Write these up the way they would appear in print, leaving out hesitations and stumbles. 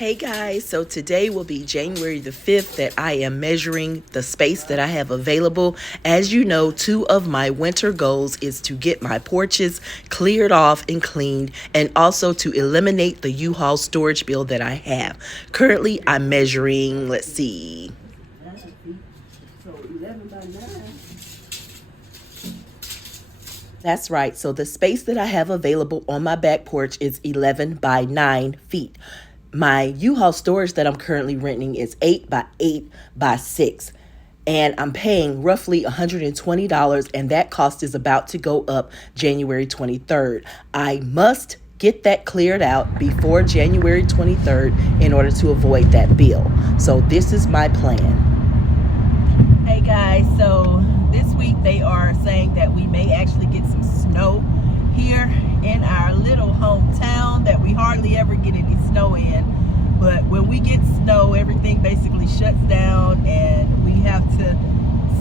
Hey guys, so today will be January the 5th that I am measuring the space that I have available. As you know, two of my winter goals is to get my porches cleared off and cleaned, and also to eliminate the U-Haul storage bill that I have. Currently, I'm measuring, let's see. So 11 by 9. That's right. So the space that I have available on my back porch is 11 by 9 feet. My U-Haul storage that I'm currently renting is 8 by 8 by 6. And I'm paying roughly $120, and that cost is about to go up January 23rd. I must get that cleared out before January 23rd in order to avoid that bill. So this is my plan. Hey guys, so this week they are saying that we may actually get some snow here in our little hometown that we hardly ever get any snow in. But when we get snow, everything basically shuts down and we have to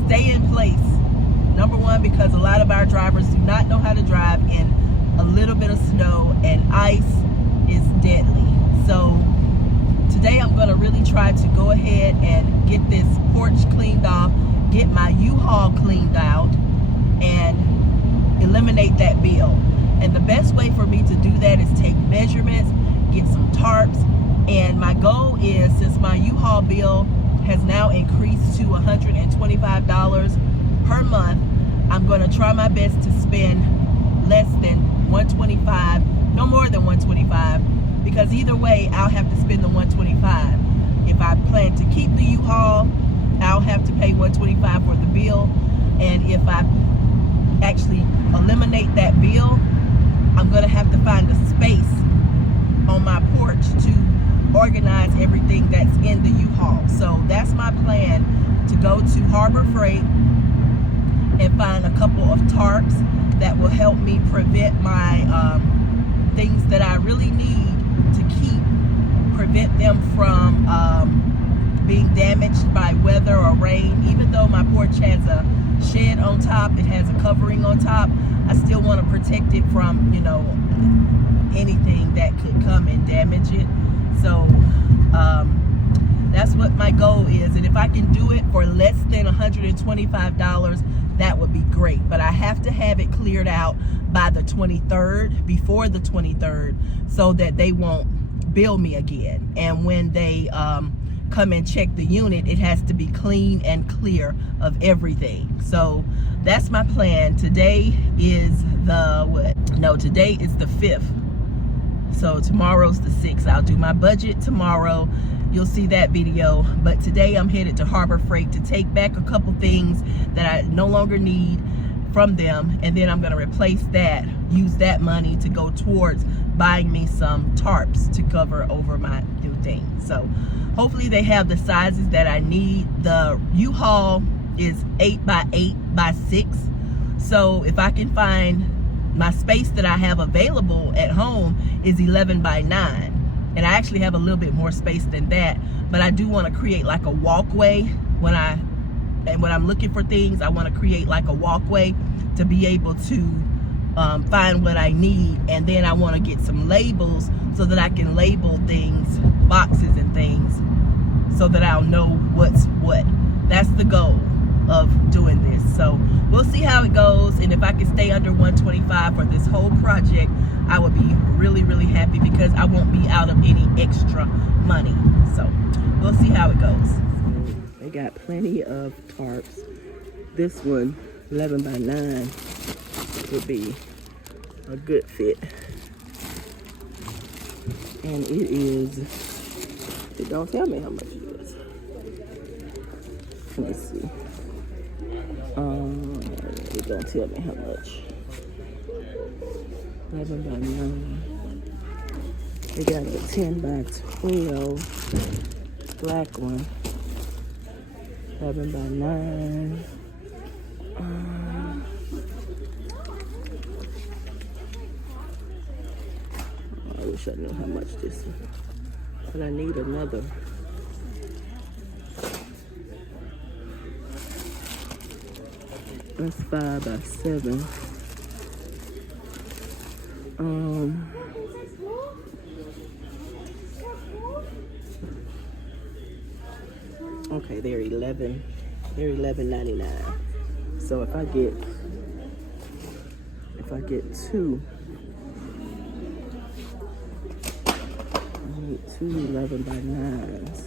stay in place. Number one, because a lot of our drivers do not know how to drive in a little bit of snow, and ice is deadly. So today I'm going to really try to go ahead and get this porch cleaned off, get my U-Haul cleaned out, and eliminate that bill. And the best way for me to do that is take measurements, get some tarps, and my goal is, since my U-Haul bill has now increased to $125 per month, I'm going to try my best to spend less than $125, no more than $125, because either way I'll have to spend the $125. If I plan to keep the U-Haul, I'll have to pay $125 for the bill, and if I actually eliminate that bill, I'm going to have to find a space on my porch to organize everything that's in the U-Haul. So that's my plan, to go to Harbor Freight and find a couple of tarps that will help me prevent my things that I really need to keep, prevent them from being damaged by weather or rain. Even though my porch has a shed on top, it has a covering on top, I still want to protect it from, anything that could come and damage it. So that's what my goal is, and if I can do it for less than $125, that would be great. But I have to have it cleared out by the 23rd, before the 23rd, so that they won't bill me again. And when they come and check the unit, it has to be clean and clear of everything. So that's my plan. Today is the today is the 5th. So tomorrow's the 6th. I'll do my budget tomorrow. You'll see that video. But today I'm headed to Harbor Freight to take back a couple things that I no longer need from them. And then I'm going to replace that, use that money to go towards buying me some tarps to cover over my new things. So hopefully they have the sizes that I need. The U-Haul is 8 by 8 by 6. So if I can find, my space that I have available at home is 11 by 9. And I actually have a little bit more space than that. But I do want to create like a walkway when I'm looking for things. I want to create like a walkway to be able to find what I need. And then I want to get some labels so that I can label things, boxes and things, so that I'll know what's what. That's the goal of doing this. So we'll see how it goes, and if I can stay under $125 for this whole project, I would be really, really happy, because I won't be out of any extra money. So we'll see how it goes. They got plenty of tarps. This one, 11 by 9, would be a good fit. And it don't tell me how much it is. Let me see. It don't tell me how much. 11 by 9. They got a 10 by 12 black one. 11 by 9. I wish I knew how much this is, but I need another. That's 5 by 7. Okay, they're 11. They're $11.99. So if I get two, I need two 11 by 9s.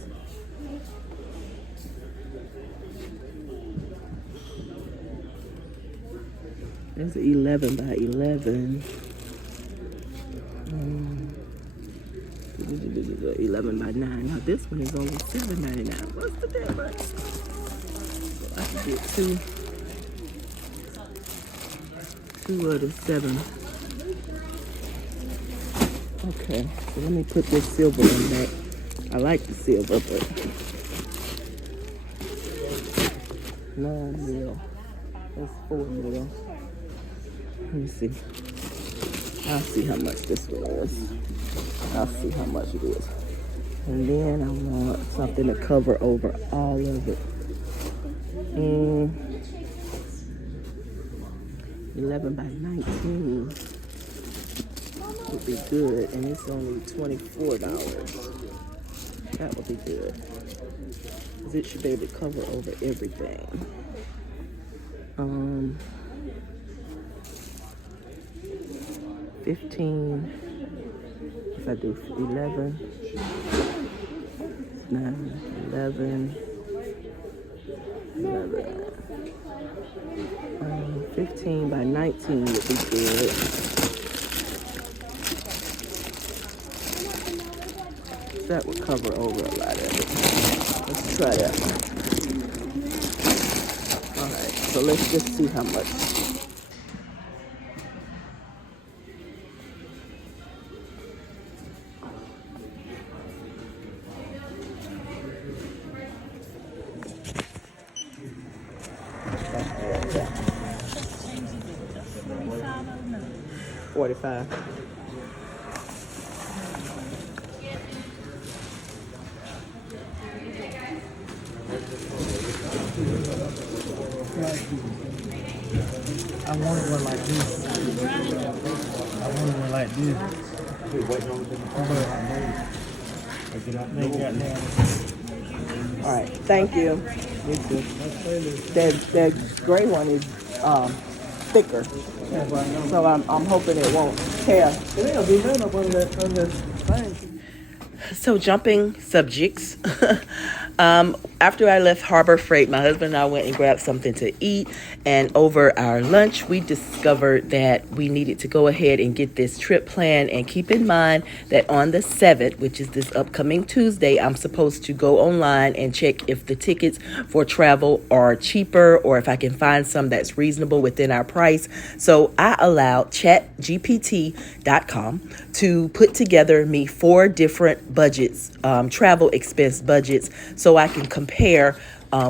There's an 11 by 11. 11 by 9. Now this one is only $7.99. What's the difference? So I can get two of the 7. Okay, so let me put this silver one back. I like the silver, but 9 mil. That's 4 mil. Let me see. I'll see how much this one is. I'll see how much it is. And then I want something to cover over all of it. 11 by 19 would be good. And it's only $24. That would be good. Because it should be able to cover over everything. 15. If I do 11, 9, 11, 15 by 19 would be good. That would cover over a lot of it. Let's try that. All right, so let's just see how much. $45. I wanted one like this. I wanted one like this. All right, thank you. That gray one is thicker, so I'm hoping it won't tear. So jumping subjects. After I left Harbor Freight, my husband and I went and grabbed something to eat. And over our lunch, we discovered that we needed to go ahead and get this trip planned. And keep in mind that on the 7th, which is this upcoming Tuesday, I'm supposed to go online and check if the tickets for travel are cheaper or if I can find some that's reasonable within our price. So I allowed ChatGPT.com to put together me 4 different budgets, travel expense budgets, so I can compare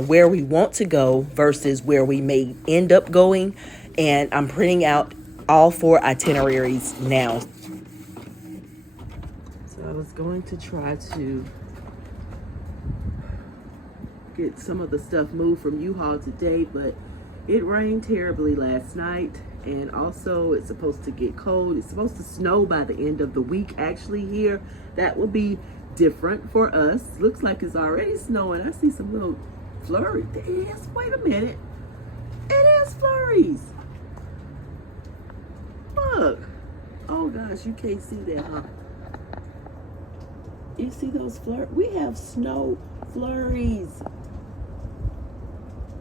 where we want to go versus where we may end up going. And I'm printing out all 4 itineraries now. So I was going to try to get some of the stuff moved from U-Haul today, but it rained terribly last night. And also it's supposed to get cold. It's supposed to snow by the end of the week actually here. That will be different for us. Looks like it's already snowing. I see some little flurries. Yes, wait a minute. It is flurries. Look. Oh gosh, you can't see that, huh? You see those flurries? We have snow flurries.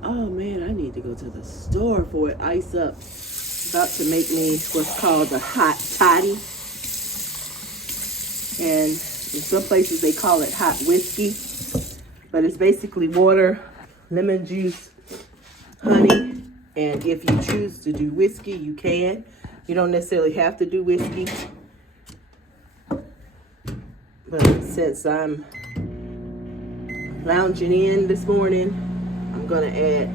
Oh man, I need to go to the store for it. Ice up. About to make me what's called a hot toddy. And in some places they call it hot whiskey. But it's basically water, lemon juice, honey. And if you choose to do whiskey, you can. You don't necessarily have to do whiskey. But since I'm lounging in this morning, I'm going to add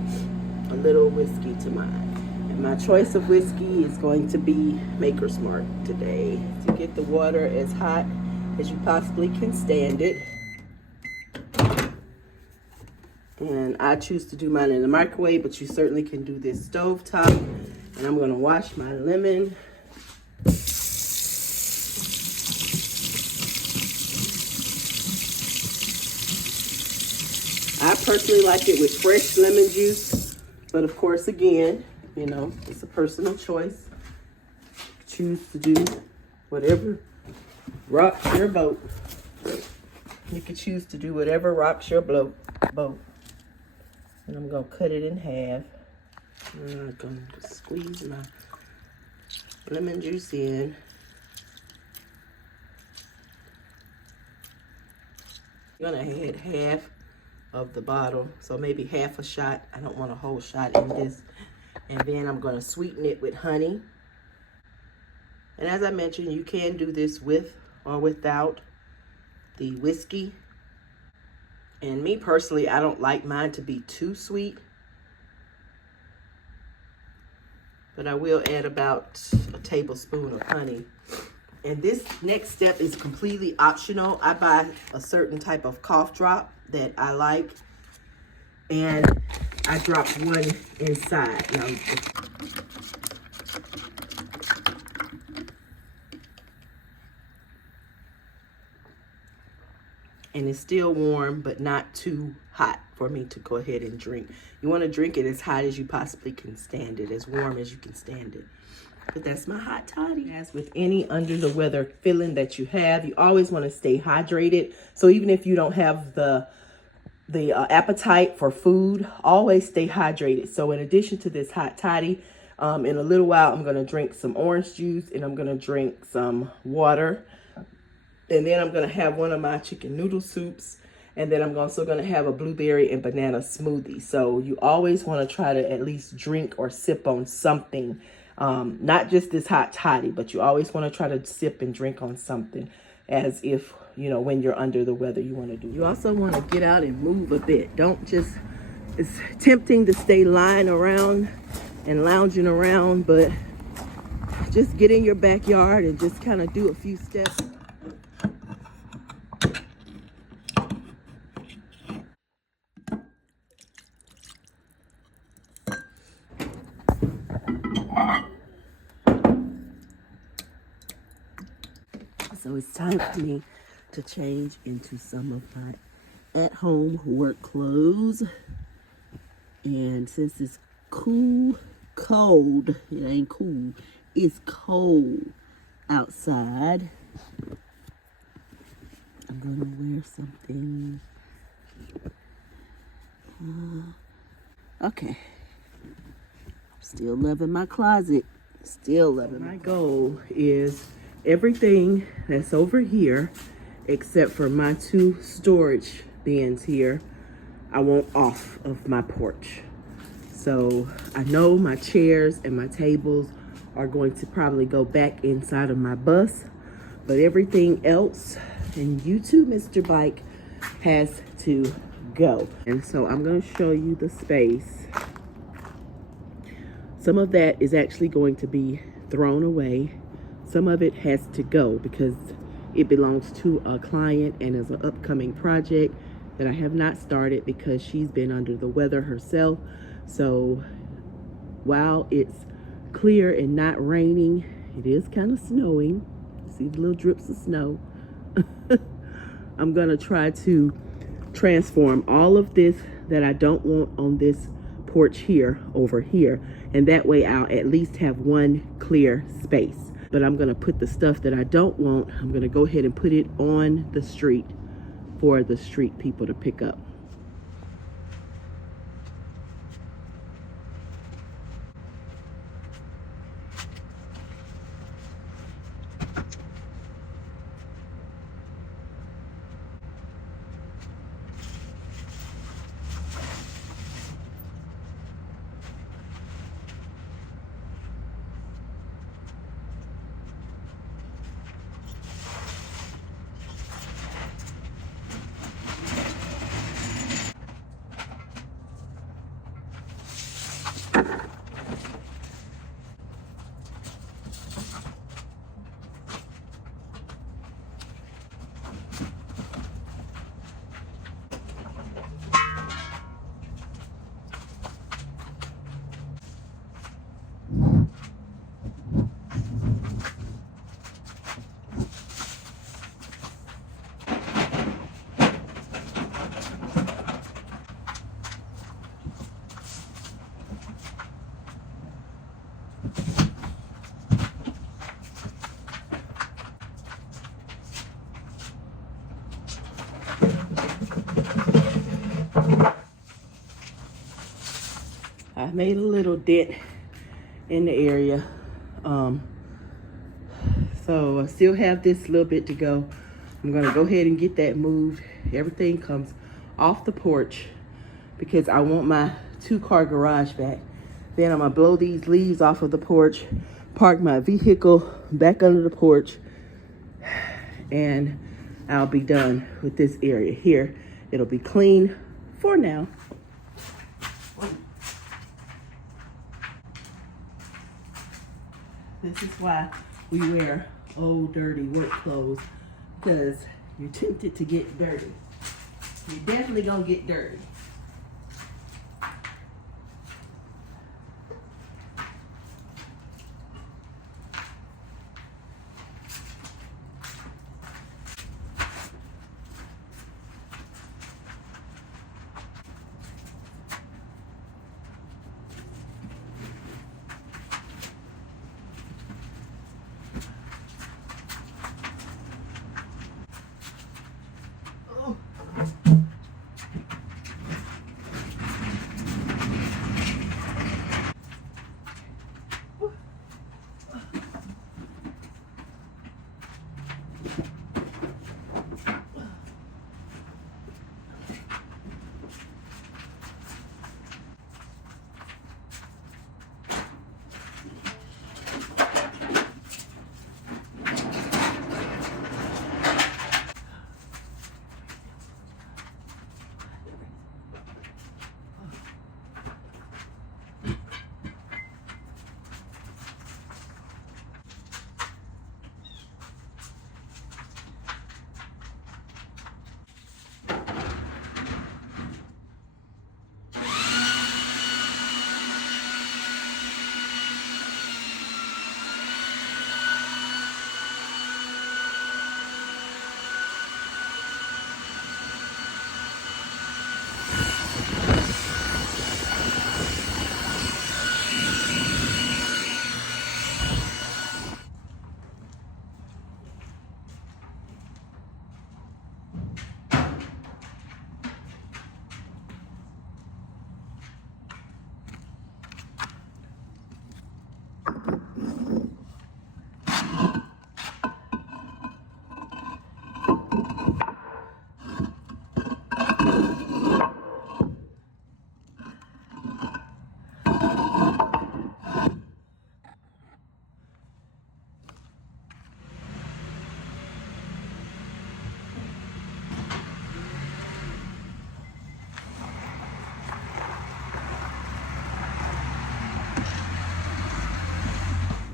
a little whiskey to mine. And my choice of whiskey is going to be Maker's Mark today. To get the water as hot as you possibly can stand it. And I choose to do mine in the microwave, but you certainly can do this stovetop. And I'm going to wash my lemon. I personally like it with fresh lemon juice, but of course, again, you know, it's a personal choice. Choose to do whatever rocks your boat. You can choose to do whatever rocks your boat. And I'm gonna cut it in half. I'm gonna squeeze my lemon juice in. I'm gonna add half of the bottle, so maybe half a shot. I don't want a whole shot in this. And then I'm gonna sweeten it with honey. And as I mentioned, you can do this with or without the whiskey. And me personally, I don't like mine to be too sweet. But I will add about a tablespoon of honey. And this next step is completely optional. I buy a certain type of cough drop that I like, and I drop one inside. Now, and it's still warm, but not too hot for me to go ahead and drink. You want to drink it as hot as you possibly can stand it, as warm as you can stand it. But that's my hot toddy. As with any under the weather feeling that you have, you always want to stay hydrated. So even if you don't have the appetite for food, always stay hydrated. So in addition to this hot toddy, in a little while, I'm going to drink some orange juice and I'm going to drink some water. And then I'm going to have one of my chicken noodle soups. And then I'm also going to have a blueberry and banana smoothie. So you always want to try to at least drink or sip on something. Not just this hot toddy, but you always want to try to sip and drink on something, as if, you know, when you're under the weather, you want to do. You also want to get out and move a bit. Don't just, it's tempting to stay lying around and lounging around, but just get in your backyard and just kind of do a few steps. So it's time for me to change into some of my at-home work clothes. And since it's cold, it ain't cool, it's cold outside, I'm gonna wear something. Okay. Still loving my closet. Still loving my goal is everything that's over here, except for my 2 storage bins here, I want off of my porch. So I know my chairs and my tables are going to probably go back inside of my bus, but everything else, and you too, Mr. Bike, has to go. And so I'm going to show you the space. Some of that is actually going to be thrown away. Some of it has to go because it belongs to a client and is an upcoming project that I have not started because she's been under the weather herself. So while it's clear and not raining, it is kind of snowing. See the little drips of snow. I'm gonna try to transform all of this that I don't want on this porch here over here, and that way I'll at least have one clear space. But I'm gonna put the stuff that I don't want, I'm gonna go ahead and put it on the street for the street people to pick up. made a little dent in the area. So I still have this little bit to go. I'm gonna go ahead and get that moved. Everything comes off the porch because I want my 2-car garage back. Then I'm gonna blow these leaves off of the porch, park my vehicle back under the porch, and I'll be done with this area here. It'll be clean for now. This is why we wear old dirty work clothes, because you're tempted to get dirty. You're definitely gonna get dirty.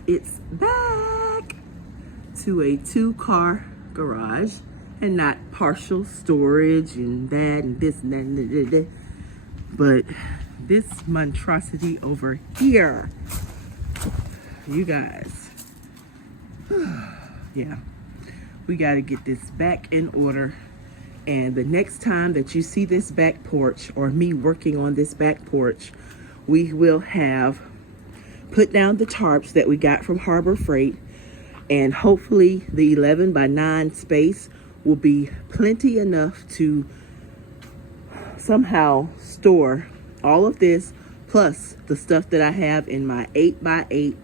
It's back to a 2-car garage and not partial storage and that and this and that and that. But this monstrosity over here, you guys, yeah, we got to get this back in order. And the next time that you see this back porch or me working on this back porch, we will have put down the tarps that we got from Harbor Freight, and hopefully the 11 by 9 space will be plenty enough to somehow store all of this plus the stuff that I have in my 8 by 8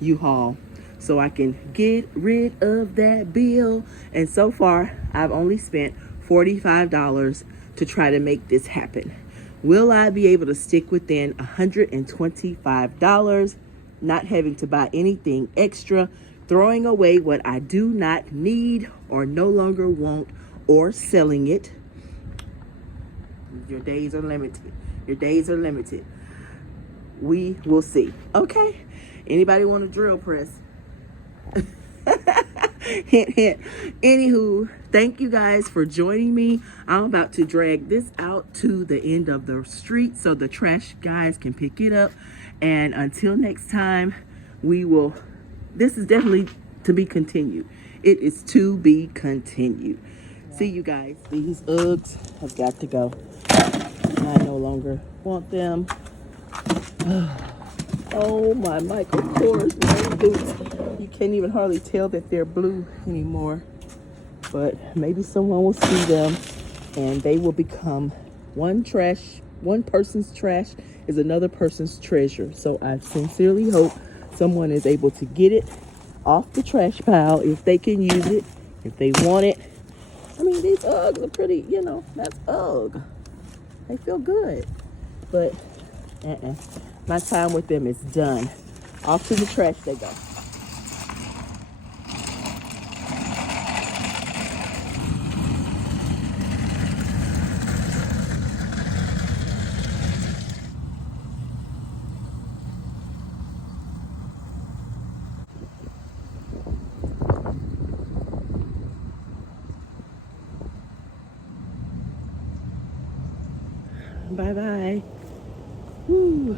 U-Haul, so I can get rid of that bill. And so far I've only spent $45 to try to make this happen. Will I be able to stick within $125, not having to buy anything extra, throwing away what I do not need or no longer want, or selling it? Your days are limited. Your days are limited. We will see. Okay? Anybody want a drill press? Hint, hint. Anywho, thank you guys for joining me. I'm about to drag this out to the end of the street so the trash guys can pick it up. And until next time, this is definitely to be continued. It is to be continued. See you guys. These Uggs have got to go. I no longer want them. Oh, my Michael Kors rain boots. You can't even hardly tell that they're blue anymore. But maybe someone will see them and they will become one trash one person's trash is another person's treasure. So I sincerely hope someone is able to get it off the trash pile if they can use it, if they want it. I mean, these Uggs are pretty, you know, that's Ugg. They feel good. But my time with them is done. Off to the trash they go. Bye-bye. Woo.